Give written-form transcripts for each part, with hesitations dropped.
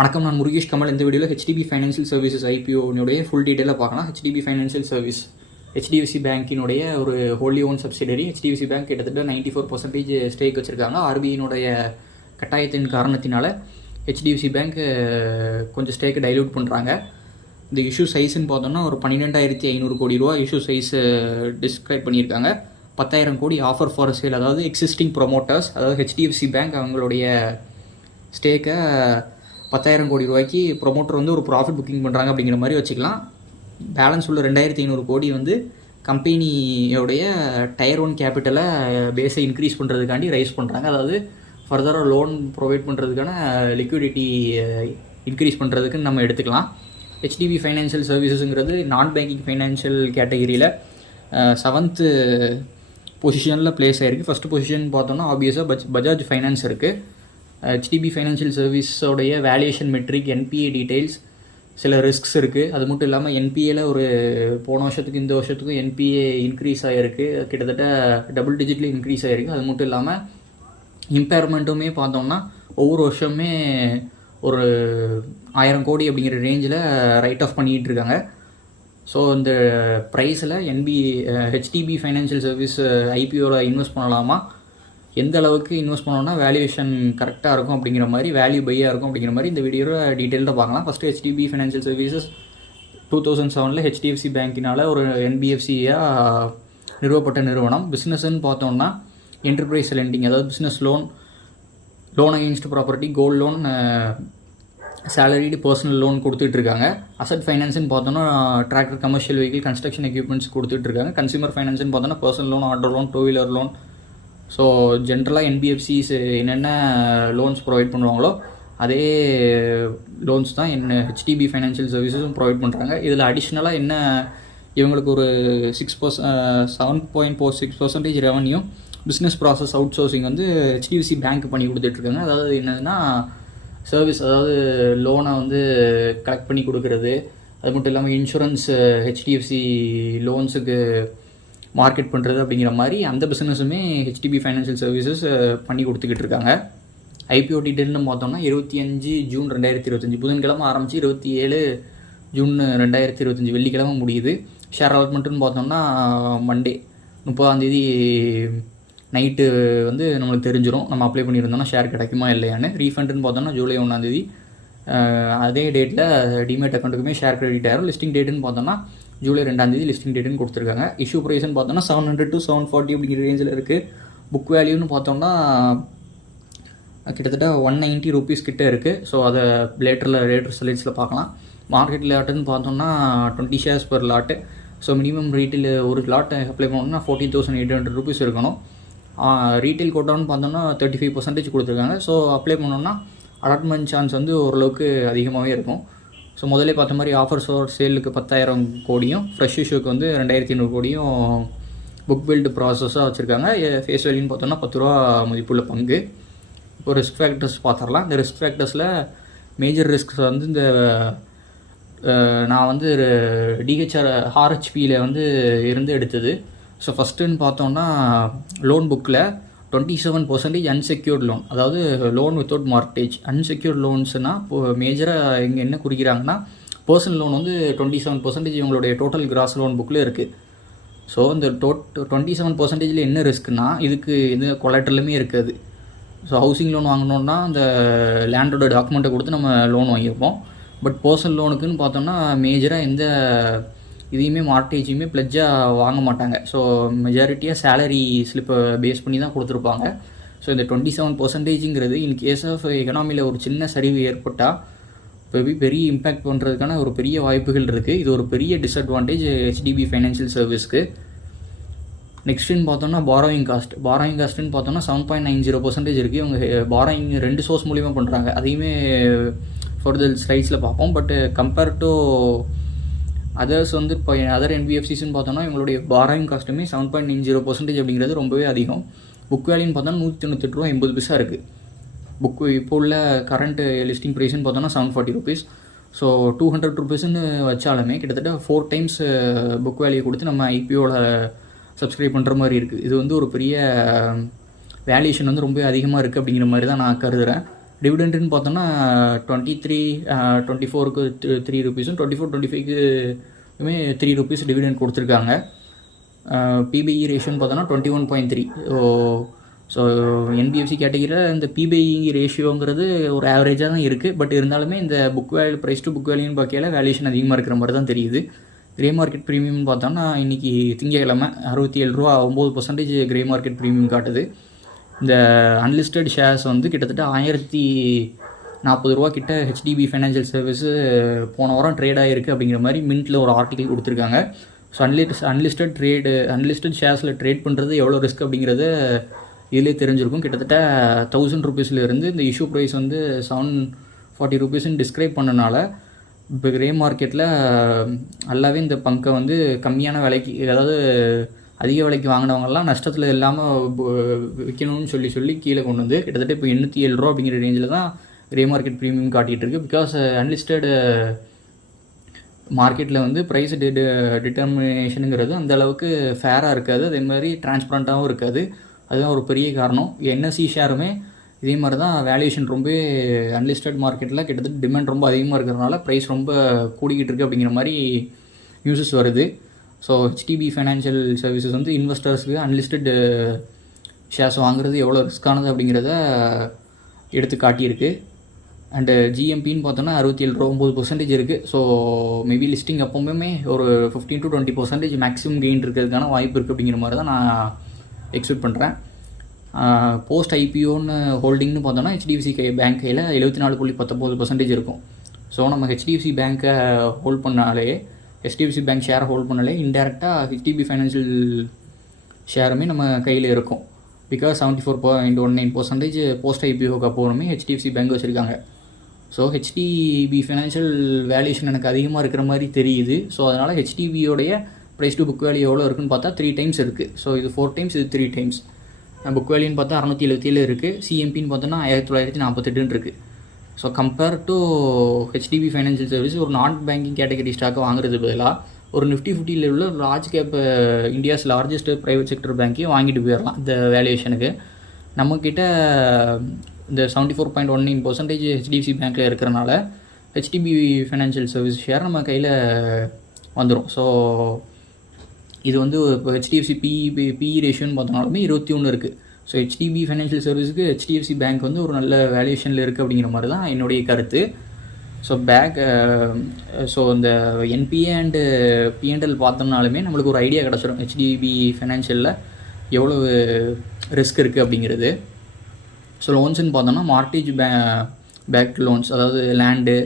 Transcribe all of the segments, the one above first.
வணக்கம், நான் முருகேஷ் கமல். இந்த வீடியோவில் ஹெச்டிபி ஃபைனான்சியல் சர்வீசஸ் ஐபிஓனுடைய ஃபுல் டீட்டெயிலாக பார்க்கலாம். ஹெச்டிபி ஃபைனான்சியல் சர்வீஸ் ஹெச்டிஎஃப்சி பேங்கினுடைய ஒரு wholly owned subsidiary. HDFC bank கிட்டத்தட்ட 94% ஸ்டேக் வச்சுருக்காங்க. ஆர்பிஐனுடைய கட்டாயத்தின் காரணத்தினால ஹெச்டிஎஃப்சி பேங்க் கொஞ்சம் ஸ்டேக்கை டைல்யூட் பண்ணுறாங்க. இந்த இஷ்யூ சைஸ்ன்னு பார்த்தோம்னா ஒரு 12,500 கோடி ரூபா இஷ்யூ சைஸ் டிஸ்கிரைப் பண்ணியிருக்காங்க. 10,000 கோடி ஆஃபர் ஃபார் சேல், அதாவது எக்ஸிஸ்டிங் ப்ரொமோட்டர்ஸ், அதாவது ஹெச்டிஎஃப்சி பேங்க் அவங்களுடைய ஸ்டேக்கை 10,000 கோடி ரூபாய்க்கு ப்ரொமோட்டர் வந்து ஒரு ப்ராஃபிட் புக்கிங் பண்ணுறாங்க அப்படிங்கிற மாதிரி வச்சுக்கலாம். பேலன்ஸ் உள்ள 2,500 கோடி வந்து கம்பெனியோடைய டயர் 1 கேபிட்டலை பேஸை இன்க்ரீஸ் பண்ணுறதுக்காண்டி ரைஸ் பண்ணுறாங்க. அதாவது ஃபர்தராக லோன் ப்ரொவைட் பண்ணுறதுக்கான லிக்விடிட்டி இன்க்ரீஸ் பண்ணுறதுக்குன்னு நம்ம எடுத்துக்கலாம். ஹெச்டிபி ஃபைனான்சியல் சர்வீசஸுங்கிறது நான் பேங்கிங் ஃபைனான்ஷியல் கேட்டகிரியில் 7th பொசிஷனில் பிளேஸ் ஆகிருக்கு. ஃபஸ்ட்டு பொசிஷன் பார்த்தோன்னா ஆப்வியஸாக பஜாஜ் ஃபைனான்ஸ் இருக்குது. ஹெச்டிபி ஃபைனான்சியல் சர்வீஸோடைய வேல்யூஷன் மெட்ரிக், என்பிஏ டீட்டெயில்ஸ், சில ரிஸ்க்ஸ் இருக்குது. அது மட்டும் இல்லாமல் என்பிஏல ஒரு போன வருஷத்துக்கு இந்த வருஷத்துக்கும் என்பிஏ இன்க்ரீஸ் ஆகிருக்கு. கிட்டத்தட்ட டபுள் டிஜிட்டில் இன்க்ரீஸ் ஆகிருக்கு. அது மட்டும் இல்லாமல் இம்பேர்மெண்ட்டுமே பார்த்தோம்னா ஒவ்வொரு வருஷமே ஒரு 1000 கோடி அப்படிங்கிற ரேஞ்சில் ரைட் ஆஃப் பண்ணிகிட்டு இருக்காங்க. ஸோ இந்த ப்ரைஸில் ஹெச்டிபி ஃபைனான்சியல் சர்வீஸ் ஐபிஓவில் இன்வெஸ்ட் பண்ணலாமா, எந்த அளவுக்கு இன்வெஸ்ட் பண்ணோன்னா வேல்யூவேஷன் கரெக்டாக இருக்கும் அப்படிங்கிற மாதிரி, வேல்யூ பையாக இருக்கும் அப்படிங்கிற மாதிரி இந்த வீடியோவில் டீட்டெயில்டாக பார்க்கலாம். First HDB financial services 2007 HDFC பேங்கினால் ஒரு என்பிஎஃப்சியாக நிறுவப்பட்ட நிறுவனம். பிஸ்னஸ்ன்னு பார்த்தோம்னா என்டர்பிரைஸ் லெண்டிங், அதாவது business loan against property, gold loan, salaried personal loan கொடுத்துட்ருக்காங்க. அசட் ஃபைனான்ஸ்னு பார்த்தோன்னா tractor, commercial vehicle, construction equipments கொடுத்துட்ருக்காங்க. கன்சியூமர் ஃபைனான்ஸ்னு பார்த்தோன்னா பர்சனல் லோன், ஆட்டோ லோன், 2-வீலர் லோன். ஸோ ஜென்ரலாக என்பிஎஃப்சிஸ் என்னென்ன லோன்ஸ் ப்ரொவைட் பண்ணுவாங்களோ அதே லோன்ஸ் தான் ஹெச்டிபி ஃபைனான்சியல் சர்வீஸஸும் ப்ரொவைட் பண்ணுறாங்க. இதில் அடிஷ்னலாக என்ன, இவங்களுக்கு ஒரு 7.46% revenue business process out sourcing வந்து ஹெச்டிஎஃப்சி பேங்க் பண்ணி கொடுத்துட்ருக்காங்க. அதாவது என்னதுன்னா சர்வீஸ், அதாவது லோனை வந்து கலெக்ட் பண்ணி கொடுக்குறது. அது மட்டும் இல்லாமல் இன்சூரன்ஸ், ஹெச்டிஎஃப்சி லோன்ஸுக்கு மார்க்கெட் பண்ணுறது அப்படிங்கிற மாதிரி அந்த பிஸ்னஸுமே ஹெச்டிபி ஃபைனான்சியல் சர்வீசஸ் பண்ணி கொடுத்துக்கிட்டு இருக்காங்க. ஐபிஓ டீட்டெயில்னு பார்த்தோம்னா 25 ஜூன் 2025 புதன்கிழமை ஆரம்பித்து 27 ஜூன் 2025 வெள்ளிக்கிழமை முடியுது. ஷேர் அலாட்மெண்ட்டுன்னு பார்த்தோம்னா மண்டே 30 நைட்டு வந்து நம்மளுக்கு தெரிஞ்சிடும் நம்ம அப்ளை பண்ணியிருந்தோம்னா ஷேர் கிடைக்குமா இல்லையான்னு. ரீஃபண்டுன்னு பார்த்தோம்னா ஜூலை 1 அதே டேட்டில் டிமேட் அக்கௌண்ட்டுக்குமே ஷேர் கிரெடிட் ஆயிரும். லிஸ்டிங் டேட்டுன்னு பார்த்தோம்னா ஜூலை 2 லிஸ்டிங் டேட்டுன்னு கொடுத்துருக்காங்க. இஷ்யூ ப்ரைஸ்ன்னு பார்த்தோம்னா 700 to 740 அப்படிங்கிற ரேஞ்சில் இருக்குது. புக் வேல்யூன்னு பார்த்தோம்னா கிட்டத்தட்ட 190 ரூபீஸ் கிட்டே இருக்குது. ஸோ அதை லேட்டர் ஸ்லைட்ஸில் பார்க்கலாம். மார்க்கெட் லாட்டுன்னு பார்த்தோம்னா 20 shares per lot. So minimum retail ஒரு லாட் அப்ளை பண்ணோம்னா 14,800 ரூபீஸ் இருக்கணும். ரீட்டெயில் கோட்டான்னு பார்த்தோம்னா 35% கொடுத்துருக்காங்க. ஸோ அப்ளை பண்ணோம்னா அலாட்மெண்ட் சான்ஸ் வந்து ஓரளவுக்கு அதிகமாகவே இருக்கும். ஸோ முதலே பார்த்த மாதிரி ஆஃபர்ஸ் ஃபார் சேலுக்கு 10,000 கோடியும், ஃப்ரெஷ் இஷ்யூக்கு வந்து 2,500 கோடியும் புக் பில்டு ப்ராசஸாக வச்சுருக்காங்க. ஃபேஸ் வேல்யூன்னு பார்த்தோம்னா 10 ரூபா மதிப்புள்ள பங்கு. இப்போ ரிஸ்க் ஃபேக்டர்ஸ் பார்த்துடலாம். இந்த ரிஸ்க் ஃபேக்டர்ஸில் மேஜர் ரிஸ்க்ஸ் வந்து இந்த நான் வந்து ஆர்ஹெச்பியில் வந்து இருந்து எடுத்தது. ஸோ ஃபஸ்ட்டுன்னு பார்த்தோம்னா லோன் புக்கில் 27% அன்செக்யூர்ட் லோன், அதாவது லோன் வித்தவுட் மார்ட்டேஜ். அன்செக்யூர்ட் லோன்ஸ்னால் இப்போது மேஜராக இங்கே என்ன குறிக்கிறாங்கன்னா பர்சனல் லோன் வந்து 27% இவங்களுடைய டோட்டல் கிராஸ் லோன் புக்கில் இருக்குது. ஸோ இந்த 27% என்ன ரிஸ்க்குனா இதுக்கு எந்த கொலாட்ரலுமே இருக்காது. ஸோ ஹவுசிங் லோன் வாங்கினோன்னா அந்த லேண்டோட டாக்குமெண்ட்டை கொடுத்து நம்ம லோன் வாங்கியிருப்போம். பட் பர்சனல் லோனுக்குன்னு பார்த்தோம்னா மேஜராக எந்த இதையுமே மார்ட்டேஜுமே பிளட்ஜாக வாங்க மாட்டாங்க. ஸோ மெஜாரிட்டியாக சேலரி ஸ்லிப்பை பேஸ் பண்ணி தான் கொடுத்துருப்பாங்க. ஸோ இந்த 27%ங்கிறது இன் கேஸ் ஆஃப் எக்கனாமியில் ஒரு சின்ன சரிவு ஏற்பட்டால் பெரிய இம்பேக்ட் பண்ணுறதுக்கான ஒரு பெரிய வாய்ப்புகள் இருக்குது. இது ஒரு பெரிய டிஸ்அட்வான்டேஜ் ஹெச்டிபி ஃபைனான்சியல் சர்வீஸ்க்கு. நெக்ஸ்ட்டுன்னு பார்த்தோம்னா பாரோயிங் காஸ்ட்டுன்னு பார்த்தோம்னா 7.90% இருக்குது. இவங்க பாரோயிங் 2 சோர்ஸ் மூலிமா பண்ணுறாங்க. அதையுமே ஃபர்தர் ஸ்லைட்ஸில் பார்ப்போம். பட் கம்பேர் டு அதர்ஸ் வந்து இப்போ அதர் என்பிஎஃப்சிஸ்ன்னு பார்த்தோம்னா இவங்களுடைய பாரோயிங் காஸ்ட்டுமே 7.90% அப்படிங்கிறது ரொம்பவே அதிகம். புக் வேல்யூன்னு பார்த்தோம்னா 198 ரூபா 80 பைசா இருக்குது. புக்கு இப்போ உள்ள கரண்ட் லிஸ்டிங் ப்ரைஸ்ன்னு பார்த்தோம்னா 740 ரூபீஸ். ஸோ 200 ரூபீஸ்ன்னு வச்சாலுமே கிட்டத்தட்ட 4 times புக் வேல்யூ கொடுத்து நம்ம ஐபிஓவில் சப்ஸ்கிரைப் பண்ணுற மாதிரி இருக்குது. இது வந்து ஒரு பெரிய வேல்யூஷன் வந்து ரொம்ப அதிகமாக இருக்குது அப்படிங்கிற மாதிரி தான் நான் கருதுகிறேன். டிவிடெண்டுன்னு பார்த்தோன்னா 24க்கு 3 ருபீஸும் 24-25க்குமே 3 ருபீஸ் டிவிடெண்ட் கொடுத்துருக்காங்க. பிபிஇ ரேஷியோன்னு பார்த்தோன்னா 21.3. ஸோ என்பிஎஃப்சி கேட்டகிரியில் இந்த பிபிஇ ரேஷியோங்கிறது ஒரு ஆவரேஜாக தான் இருக்குது. பட் இருந்தாலுமே இந்த book value price to book வேல்யூன்னு பார்க்கையில வேல்யூஷன் அதிகமாக இருக்கிற மாதிரி தான் தெரியுது. கிரே மார்க்கெட் ப்ரீமியம்னு பார்த்தோம்னா இன்றைக்கி திங்கக்கிழமை 67 ரூபா 9% கிரே மார்க்கெட் ப்ரீமியம் காட்டுது. இந்த அன்லிஸ்டட் ஷேர்ஸ் வந்து கிட்டத்தட்ட 1040 ரூபா கிட்ட ஹெச்டிபி ஃபைனான்ஷியல் சர்வீஸு போன வாரம் ட்ரேட் ஆகிருக்கு அப்படிங்கிற மாதிரி மின்ட்டில் ஒரு ஆர்டிக்கல் கொடுத்துருக்காங்க. ஸோ அன்லிஸ்டட் ஷேர்ஸில் ட்ரேட் பண்ணுறது எவ்வளோ ரிஸ்க் அப்படிங்கிறத இதிலே தெரிஞ்சிருக்கும். கிட்டத்தட்ட 1000 ருபீஸ்லேருந்து இந்த இஷ்யூ ப்ரைஸ் வந்து 740 ருபீஸ்ன்னு டிஸ்கிரைப் பண்ணனால இப்போ கிரே மார்க்கெட்டில் நல்லாவே இந்த பங்கை வந்து கம்மியான விலைக்கு, அதாவது அதிக விலைக்கு வாங்கினவங்கலாம் நஷ்டத்தில் இல்லாமல் விற்கணும்னு சொல்லி கீழே கொண்டு வந்து கிட்டத்தட்ட இப்போ 807 ரூபா அப்படிங்கிற ரேஞ்சில் தான் கிரே மார்க்கெட் ப்ரீமியம் காட்டிகிட்டு இருக்குது. பிகாஸ் அன்லிஸ்டட் மார்க்கெட்டில் வந்து ப்ரைஸ் டிட்டர்மினேஷனுங்கிறது அந்த அளவுக்கு ஃபேராக இருக்காது, அதே மாதிரி டிரான்ஸ்பரண்ட்டாகவும் இருக்காது. அதுதான் ஒரு பெரிய காரணம். என்எஸ்சி ஷேருமே இதே மாதிரி தான் வேல்யூஷன் ரொம்ப அன்லிஸ்டட் மார்க்கெட்டில் கிட்டத்தட்ட டிமாண்ட் ரொம்ப அதிகமாக இருக்கிறதுனால ப்ரைஸ் ரொம்ப கூடிக்கிட்டு இருக்குது அப்படிங்கிற மாதிரி நியூஸஸ் வருது. ஸோ ஹெச்டிபி ஃபைனான்ஷியல் சர்வீசஸ் வந்து இன்வெஸ்டர்ஸுக்கு அன்லிஸ்டட் ஷேர்ஸ் வாங்குறது எவ்வளோ ரிஸ்க்கானது அப்படிங்கிறத எடுத்து காட்டியிருக்கு. அண்டு ஜிஎம்பின்னு பார்த்தோன்னா 67.9% இருக்குது. ஸோ மேபி லிஸ்டிங் அப்போவுமே ஒரு 15 to 20% மேக்ஸிமம் கெயின் இருக்கிறதுக்கான வாய்ப்பு இருக்குது அப்படிங்கிற மாதிரி தான் நான் எக்ஸ்பெக்ட் பண்ணுறேன். போஸ்ட் ஐபிஓன்னு ஹோல்டிங்னு பார்த்தோன்னா ஹெச்டிஎஃப்சி பேங்க் கையில் 74.19% இருக்கும். ஸோ நம்ம ஹெச்டிஎஃப்சி பேங்க்கை ஹோல்ட் பண்ணாலே, ஹெச்டிஎஃப்சி பேங்க் ஷேரை ஹோல்ட் பண்ணாலே இன்டெரக்டாக ஹெச்டிபி ஃபைனான்ஷியல் ஷேருமே நம்ம கையில் இருக்கும். பிகாஸ் 74.19% போஸ்ட் ஐபிஓக்கு அப்புறமே ஹெச்டிஎஃப்சி பேங்க் வச்சுருக்காங்க. ஸோ ஹெச்டிபி ஃபைனான்ஷியல் வேல்யூஷன் எனக்கு அதிகமாக இருக்கிற மாதிரி தெரியுது. ஸோ அதனால் ஹெச்டிபியோடைய ப்ரைஸ் டு புக் வேல்யூ எவ்வளோ இருக்குன்னு பார்த்தா 3 times இருக்குது. ஸோ இது 4 times, இது 3 times. புக் வேல்யூன்னு பார்த்தா 677 இருக்குது. சிஎம்பின்னு பார்த்தோன்னா 1948 இருக்குது. So compare to HDB financial service ஒரு நான் பேங்கிங் கேட்டகரி ஸ்டாக்கை வாங்குறது பதிலாக ஒரு நிஃப்டி 50 உள்ள large cap India's largest private sector பேங்க்கையும் வாங்கிட்டு போயிடலாம் இந்த வேல்யூஷனுக்கு. நம்மக்கிட்ட இந்த 74.19% ஹெச்டிஎஃப்சி பேங்க்கில் இருக்கிறனால ஹெச்டிபி ஃபைனான்ஷியல் சர்வீஸ் ஷேர் நம்ம கையில் வந்துடும். ஸோ இது வந்து இப்போ ஹெச்டிஎஃப்சி பிஇ ரேஷியோன்னு பார்த்தோம்னாலுமே 21 இருக்குது. ஸோ ஹெச்டிபி ஃபைனான்ஷியல் சர்வீஸுக்கு ஹெச்டிஎஃப்சி பேங்க் வந்து ஒரு நல்ல வேல்யூஷனில் இருக்குது அப்படிங்கிற மாதிரி தான் என்னுடைய கருத்து. ஸோ ஸோ இந்த என்பிஏ அண்டு பிஎன்எல் பார்த்தோம்னாலுமே நம்மளுக்கு ஒரு ஐடியா கிடச்சிடும் ஹெச்டிபி ஃபைனான்ஷியலில் எவ்வளோ ரிஸ்க் இருக்குது அப்படிங்கிறது. ஸோ லோன்ஸுன்னு பார்த்தோம்னா மார்டேஜ் பேக்ட் லோன்ஸ், அதாவது லேண்டு,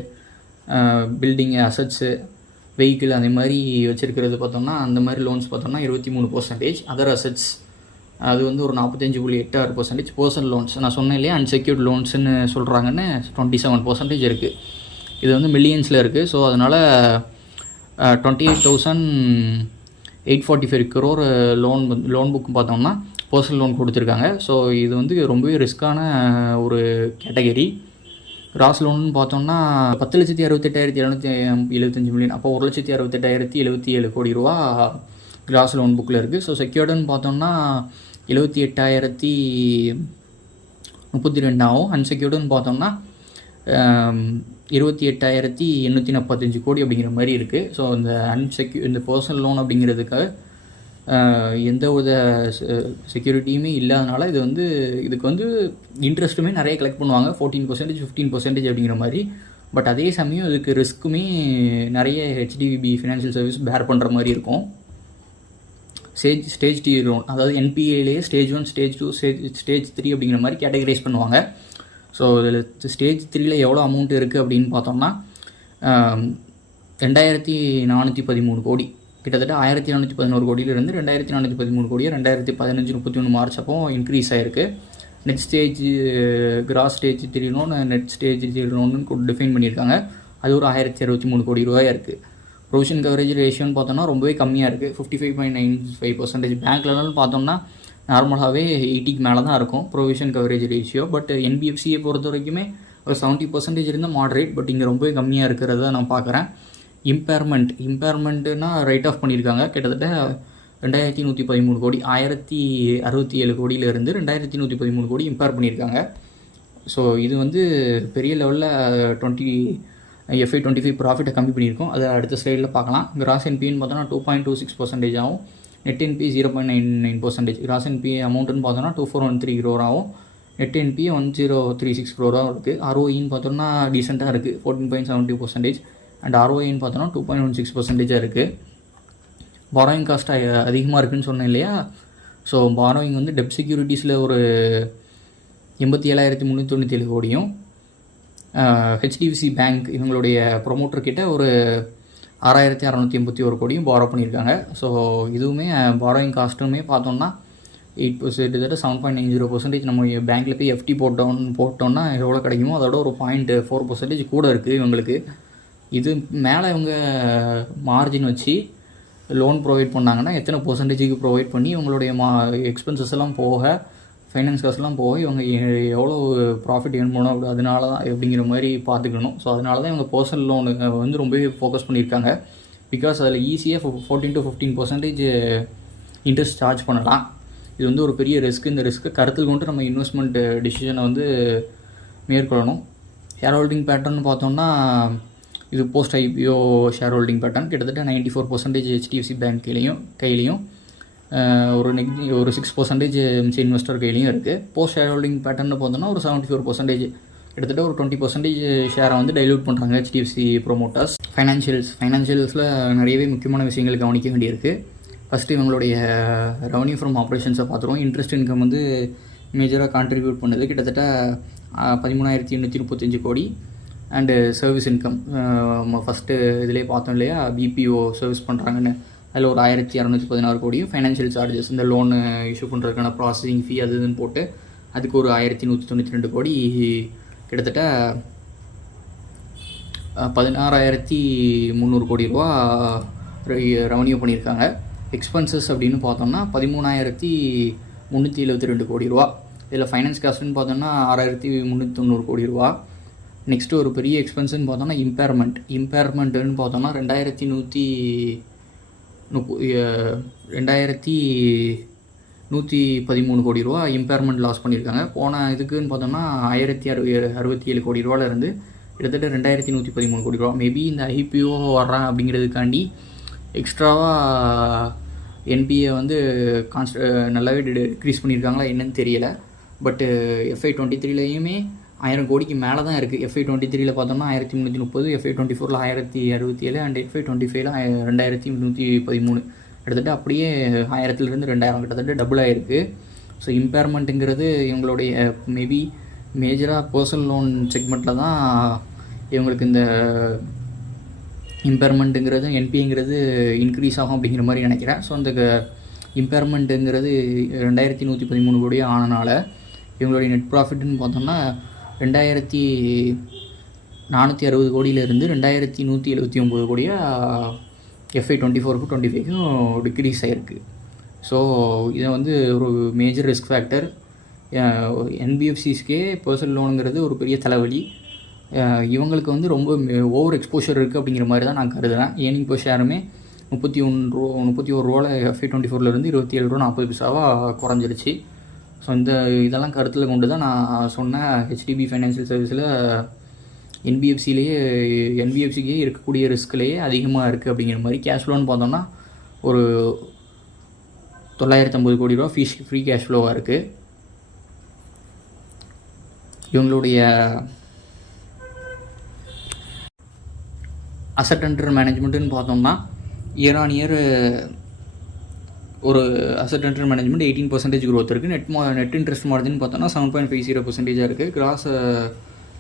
பில்டிங்கு, அசட்ஸு, வெஹிக்கிள் அந்த மாதிரி வச்சுருக்கிறது பார்த்தோம்னா அந்த மாதிரி லோன்ஸ் பார்த்தோம்னா 23%. அதர் அசட்ஸ் அது வந்து ஒரு 45.86%. பர்சனல் லோன்ஸ் நான் சொன்னேன் இல்லையா அன்செக்யூர்ட் லோன்ஸுன்னு சொல்கிறாங்கன்னு 27% இருக்குது. இது வந்து மில்லியன்ஸில் இருக்குது. ஸோ அதனால் 28,845 crore லோன் புக் பார்த்தோம்னா பர்சனல் லோன் கொடுத்துருக்காங்க. ஸோ இது வந்து ரொம்பவே ரிஸ்க்கான ஒரு கேட்டகரி. கிராஸ் லோன்னு பார்த்தோம்னா 10,68,775 மில்லியன், அப்போ 1,68,077 கோடி ரூபா கிராஸ் லோன் புக்கில் இருக்குது. ஸோ செக்யூர்டுன்னு பார்த்தோம்னா 78,032 ஆகும். அன்செக்யூர்டுன்னு பார்த்தோம்னா 28,845 கோடி அப்படிங்கிற மாதிரி இருக்குது. ஸோ இந்த பர்சனல் லோன் அப்படிங்கிறதுக்காக எந்த ஒரு செக்யூரிட்டியுமே இல்லாதனால இதுக்கு வந்து இன்ட்ரெஸ்ட்டுமே நிறைய கலெக்ட் பண்ணுவாங்க, 14%, 15% அப்படிங்கிற மாதிரி. பட் அதே சமயம் இதுக்கு ரிஸ்க்குமே நிறைய ஹெச்டிபி ஃபைனான்ஷியல் சர்வீஸ் பேர் பண்ணுற மாதிரி இருக்கும். ஸ்டேஜ் 2 லோன், அதாவது என்பிஏலேயே ஸ்டேஜ் 1, ஸ்டேஜ் 2, ஸ்டேஜ் 3 அப்படிங்கிற மாதிரி கேட்டகரைஸ் பண்ணுவாங்க. ஸோ இதில் ஸ்டேஜ் 3ல் எவ்வளோ அமௌண்ட் இருக்குது அப்படின்னு பார்த்தோம்னா 2,413 கோடி, கிட்டத்தட்ட 1,411 கோடியிலிருந்து 2,413 கோடியை 2015 31 மார்ச் அப்போ இன்க்ரீஸ் ஆகிருக்கு. Net stage cross stage 3 loan, net stage 3 லோன்னு டிஃபைன் பண்ணியிருக்காங்க. அது ஒரு 1,063 கோடி ரூபாயாக இருக்குது. ப்ரொவிஷன் கவரேஜ் ரேஷியோன்னு பார்த்தோம்னா ரொம்பவே கம்மியாக இருக்குது, 55.95%. பேங்க்லன்னு பார்த்தோம்னா நார்மலாகவே 80க்கு மேலே தான் இருக்கும் ப்ரொவிஷன் கவரேஜ் ரேஷியோ. பட் என்பிஎஃப்சியை பொறுத்த வரைக்குமே ஒரு 70% இருந்தால் மாடரேட், பட் இங்கே ரொம்பவே கம்மியாக இருக்கிறத நான் பார்க்குறேன். இம்பேர்மெண்ட்டுனா ரைட் ஆஃப் பண்ணியிருக்காங்க. கிட்டத்தட்ட 2,113 கோடி, 1,067 கோடியிலேருந்து 2,113 கோடி இம்பேர் பண்ணியிருக்காங்க. ஸோ இது வந்து பெரிய லெவலில் FY25 ப்ராஃபிட்டை கம்மி பண்ணியிருக்கோம். அதை அடுத்த ஸ்லைடில் பார்க்கலாம். கிராஸ் என்பின்னு பார்த்தோன்னா 2.26% ஆகும். Net NP 0.99%. கிராஸ் என்பி அமௌண்ட்டுன்னு பார்த்தோன்னா 2413 crore ஆகும். நெட் என்பி 1036 crore இருக்குது. ROEன்னு பார்த்தோன்னா டீசெண்டாக இருக்குது, 14.72%. அண்ட் ROIன்னு பார்த்தோன்னா 2.16% இருக்குது. பாரோயிங் காஸ்ட் அதிகமாக இருக்குதுன்னு சொன்னேன் இல்லையா. ஸோ பாரோயிங் வந்து டெப்ட் செக்யூரிட்டிஸில் ஒரு 87,397 கோடியும், HDFC பேங்க் இவங்களுடைய ப்ரொமோட்டர் கிட்ட ஒரு 6,681 கோடியும் பாரோ பண்ணியிருக்காங்க. ஸோ இதுவுமே பாரோயிங் காஸ்ட்டுமே பார்த்தோம்னா 8% 7.90%. நம்ம பேங்க்கில் போய் FD போட்டோம்னா எவ்வளோ கிடைக்குமோ அதோட ஒரு 0.4% கூட இருக்குது இவங்களுக்கு. இது மேலே இவங்க மார்ஜின் வச்சு லோன் ப்ரொவைட் பண்ணாங்கன்னா எத்தனை பர்சன்டேஜுக்கு ப்ரொவைட் பண்ணி இவங்களுடைய எக்ஸ்பென்சஸ் எல்லாம் போக, ஃபைனான்ஸ் காஸ்ட்லாம் போக இவங்க எவ்வளோ ப்ராஃபிட் ஏர்ன் பண்ணணும், அதனால தான் அப்படிங்கிற மாதிரி பார்த்துக்கணும். ஸோ அதனால தான் இவங்க பர்சனல் லோனு வந்து ரொம்பவே ஃபோக்கஸ் பண்ணியிருக்காங்க. பிகாஸ் அதில் ஈஸியாக 14 to 15% இன்ட்ரெஸ்ட் சார்ஜ் பண்ணலாம். இது வந்து ஒரு பெரிய ரிஸ்க். இந்த ரிஸ்க்கை கருத்தில் கொண்டு நம்ம இன்வெஸ்ட்மெண்ட் டிசிஷனை வந்து மேற்கொள்ளணும். ஷேர் ஹோல்டிங் பேட்டர்ன் பார்த்தோம்னா இது post IPO share holding pattern கிட்டத்தட்ட 94% HDFC பேங்க் கையிலையும் ஒரு 6% மிச்ச இன்வெஸ்டர் கையிலையும் இருக்குது. போஸ்ட் ஷேர் ஹோல்டிங் பேட்டர்னு பார்த்தோன்னா ஒரு 74%, கிட்டத்தட்ட ஒரு 20% ஷேரை வந்து டைல்யூட் பண்ணுறாங்க HDFC ப்ரொமோட்டர்ஸ். ஃபைனான்ஷியல்ஸில் நிறையவே முக்கியமான விஷயங்கள் கவனிக்க வேண்டியிருக்கு. ஃபஸ்ட்டு இவங்களுடைய ரெவன்யூ ஃப்ரம் ஆப்ரேஷன்ஸை பார்த்துருவோம். இன்ட்ரெஸ்ட் இன்கம் வந்து மேஜராக கான்ட்ரிபியூட் பண்ணுது, கிட்டத்தட்ட 13,835 கோடி. அண்டு சர்வீஸ் இன்கம் ஃபஸ்ட்டு இதிலே பார்த்தோம் இல்லையா, BPO சர்வீஸ் பண்ணுறாங்கன்னு, அதில் ஒரு 1,616 கோடியும். ஃபைனான்ஷியல் சார்ஜஸ் இந்த லோனு இஷ்யூ பண்ணுறதுக்கான ப்ராசஸிங் ஃபீ அது இதுன்னு போட்டு அதுக்கு ஒரு 1,192 கோடி, கிட்டத்தட்ட 16,300 கோடி ரூபா ரெவன்யூ பண்ணியிருக்காங்க. எக்ஸ்பென்சஸ் அப்படின்னு பார்த்தோம்னா 13,372 கோடி ரூபா. இதில் ஃபைனான்ஸ் காஸ்ட்டுன்னு பார்த்தோம்னா 6,390 கோடி ரூபா. நெக்ஸ்ட்டு ஒரு பெரிய எக்ஸ்பென்ஸுன்னு பார்த்தோம்னா இம்பேர்மெண்ட்டுன்னு பார்த்தோம்னா 2,113 கோடி ரூபா இம்பேர்மெண்ட் லாஸ் பண்ணியிருக்காங்க. போன இதுக்குன்னு பார்த்தோம்னா 1,067 கோடி ரூபாலேருந்து கிட்டத்தட்ட 2,113 கோடி ரூபா. மேபி இந்த IPO வர்றான் அப்படிங்கிறதுக்காண்டி எக்ஸ்ட்ராவாக NPA வந்து நல்லாவே டிக்ரீஸ் பண்ணியிருக்காங்களா என்னன்னு தெரியலை. பட்டு FY23லையுமே 1000 கோடிக்கு மேலே தான் இருக்குது. FY23ல் பார்த்தோம்னா 1,330, FY24ல் 1,067 அண்ட் FY25ல் 2,313, கிட்டத்தட்ட அப்படியே 1000லேருந்து 2000 கிட்டத்தட்ட டபுள் ஆகிருக்கு. ஸோ இம்பேர்மெண்ட்டுங்கிறது இவங்களுடைய மேபி மேஜராக பர்சனல் லோன் செக்மெண்ட்டில் தான் இவங்களுக்கு இந்த இம்பேர்மெண்ட்டுங்கிறது NPAங்கிறது இன்க்ரீஸ் ஆகும் அப்படிங்கிற மாதிரி நினைக்கிறேன். ஸோ அந்த இம்பேர்மெண்ட்டுங்கிறது 2,113 கோடி ஆனனால இவங்களுடைய நெட் ப்ராஃபிட்னு பார்த்தோம்னா 2,460 கோடியிலேருந்து 2,179 கோடியாக FY24க்கும் 25க்கும் டிக்ரீஸ் ஆகிருக்கு. ஸோ இதை வந்து ஒரு மேஜர் ரிஸ்க் ஃபேக்டர். NBFCஸ்க்கே பர்சனல் லோனுங்கிறது ஒரு பெரிய தலைவலி. இவங்களுக்கு வந்து ரொம்ப ஓவர் எக்ஸ்போஷர் இருக்குது அப்படிங்கிற மாதிரி தான் நான் கருதுகிறேன். ஏர்னிங் பர் ஷேருமே 31 ரூபாவில் FY24லேருந்து 27.40 குறைஞ்சிருச்சு. ஸோ இதெல்லாம் கருத்தில் கொண்டு தான் நான் சொன்னேன் HDB ஃபைனான்ஷியல் சர்வீஸில் NBFCக்கே இருக்கக்கூடிய ரிஸ்க்லேயே அதிகமாக இருக்குது அப்படிங்கிற மாதிரி. கேஷ் ஃப்ளோன்னு பார்த்தோம்னா ஒரு 950 கோடி ரூபா ஃப்ரீ கேஷ் ஃப்ளோவாக இருக்குது. இவங்களுடைய அசட் அண்டர் மேனேஜ்மெண்ட்டுன்னு பார்த்தோம்னா இயர் ஆன் இயர் ஒரு அசட் அண்டர் மேனேஜ்மெண்ட் 18% growth இருக்குது. நெட் இன்ட்ரெஸ்ட் மார்ஜின் பார்த்தோன்னா 7.50% இருக்குது. கிராஸ்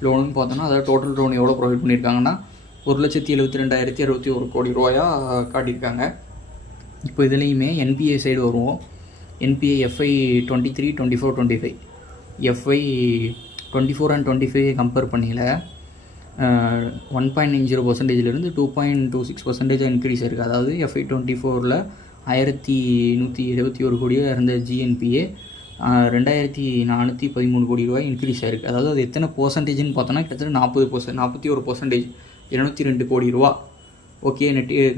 லோனுன்னு பார்த்தோன்னா அதாவது டோட்டல் லோன் எவ்வளோ ப்ரொவைட் பண்ணியிருக்காங்கன்னா 1,72,061 கோடி ரூபாயாக காட்டியிருக்காங்க. இப்போ இதுலேயுமே NPA சைடு வருவோம். NPA FY23, 24, 25 FY24 and 25 compare பண்ணியில் 1.90%லேருந்து 2.26% இன்க்ரீஸ் இருக்குது. அதாவது FY24ல் 1,171 கோடியாக இருந்த GNPA 2,413 கோடி ரூபாய் இன்க்ரீஸ் ஆகிருக்கு. அதாவது அது எத்தனை பர்சன்டேஜ்னு பார்த்தோன்னா கிட்டத்தட்ட 41%, 202 கோடி ரூபா. ஓகே,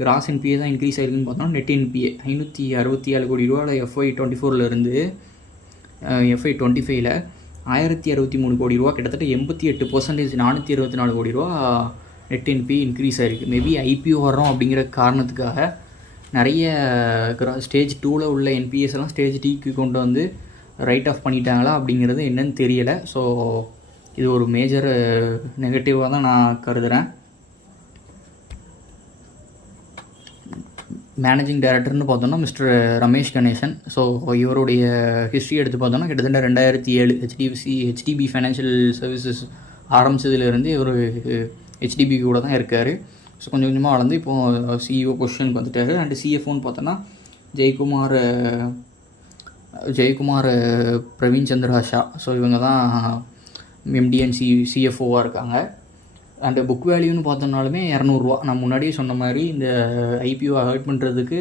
கிராஸ் NPA தான் இன்க்ரீஸ் ஆகிருக்குன்னு பார்த்தோன்னா நெட் NPA 567 கோடி ரூபாவில் FY24லேருந்து FY25ல் 1063 கோடி ரூபா, கிட்டத்தட்ட 88%, 424 கோடி ரூபா நெட் என்பி இன்க்ரீஸ் ஆகிருக்கு. மேபி ஐபிஓ வர்றோம் அப்படிங்கிற காரணத்துக்காக நிறைய ஸ்டேஜ் 2ல் உள்ள என்பிஎஸ் எல்லாம் ஸ்டேஜ் டிக்கு கொண்டு வந்து ரைட் ஆஃப் பண்ணிட்டாங்களா அப்படிங்கிறது என்னன்னு தெரியலை. ஸோ இது ஒரு மேஜர் நெகட்டிவாக தான் நான் கருதுகிறேன். மேனேஜிங் டைரக்டர்னு பார்த்தோன்னா மிஸ்டர் ரமேஷ் கணேசன். ஸோ இவருடைய ஹிஸ்ட்ரி எடுத்து பார்த்தோன்னா கிட்டத்தட்ட 2007 ஹெச்டிபி ஃபைனான்ஷியல் சர்வீசஸ் ஆரம்பித்ததுலேருந்து இவர் ஹெச்டிபி கூட தான் இருக்கார். ஸோ கொஞ்சம் கொஞ்சமாக வளர்ந்து இப்போது சிஇஓ பொசிஷனுக்கு வந்துட்டார். அண்டு சிஎஃப்ஓன்னு பார்த்தோன்னா ஜெயக்குமார் பிரவீன் சந்திரா ஷா. ஸோ இவங்க தான் எம்டி அண்ட் சிஎஃப்ஓவாக இருக்காங்க. அண்டு புக் வேல்யூன்னு பார்த்தோம்னாலுமே 200 ரூபா. நான் முன்னாடியே சொன்ன மாதிரி இந்த ஐபிஓ அவாய்ட் பண்ணுறதுக்கு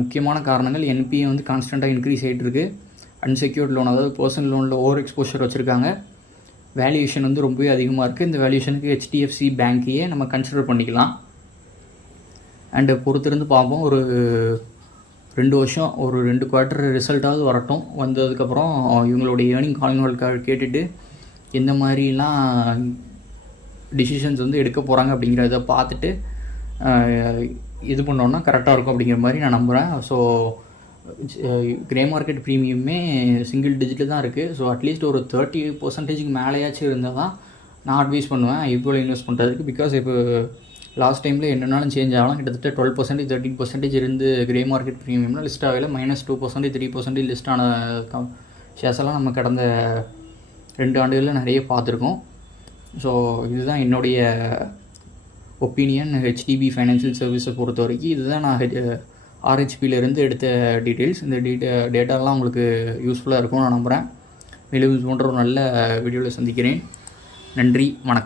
முக்கியமான காரணங்கள் என்பிஏ வந்து கான்ஸ்டண்ட்டாக இன்க்ரீஸ் ஆகிட்டு இருக்குது. அன்செக்யூர்ட் லோன், அதாவது பர்சனல் லோனில் ஓவர் எக்ஸ்போஷர் வச்சுருக்காங்க. வேல்யூஷன் வந்து ரொம்பவே அதிகமாக இருக்குது. இந்த வேல்யூஷனுக்கு ஹெச்டிஎஃப்சி பேங்க்கையே நம்ம கன்சிடர் பண்ணிக்கலாம். அண்டு பொறுத்திருந்து பார்ப்போம். ஒரு 2 வருஷம், ஒரு 2 குவார்ட்டர் ரிசல்ட்டாவது வரட்டும். வந்ததுக்கப்புறம் இவங்களுடைய ஏர்னிங் கால்கள் கேட்டுட்டு எந்த மாதிரிலாம் டிசிஷன்ஸ் வந்து எடுக்க போகிறாங்க அப்படிங்கிறத பார்த்துட்டு இது பண்ணோன்னா கரெக்டாக இருக்கும் அப்படிங்கிற மாதிரி நான் நம்புகிறேன். ஸோ கிரே மார்க்கெட் ப்ரீமியமே சிங்கிள் டிஜிட்டில் தான் இருக்குது. ஸோ அட்லீஸ்ட் ஒரு 30% மேலேயாச்சும் இருந்தால் தான் நான் அட்வைஸ் பண்ணுவேன் ஐபிஓவில் இன்வெஸ்ட் பண்ணுறதுக்கு. பிகாஸ் இப்போ லாஸ்ட் டைமில் என்னென்னாலும் சேஞ்ச் ஆகலாம். கிட்டத்தட்ட 12%, 13% இருந்து கிரே மார்க்கெட் ப்ரீமியம்னா லிஸ்ட் ஆகலை. -2%, 3% லிஸ்டான ஷேர்ஸ் எல்லாம் நம்ம கடந்த 2 ஆண்டுகளில் நிறைய பார்த்துருக்கோம். ஸோ இதுதான் என்னுடைய ஒப்பீனியன் ஹெச்டிபி ஃபைனான்ஷியல் சர்வீஸை பொறுத்த வரைக்கும். இதுதான் நான் ஆர்ஹெச்பியிலேருந்து எடுத்த டீட்டெயில்ஸ். இந்த டேட்டாலாம் உங்களுக்கு யூஸ்ஃபுல்லாக இருக்கும்னு நான் நம்புகிறேன். மேலும் இது போன்ற ஒரு நல்ல வீடியோவில் சந்திக்கிறேன். நன்றி, வணக்கம்.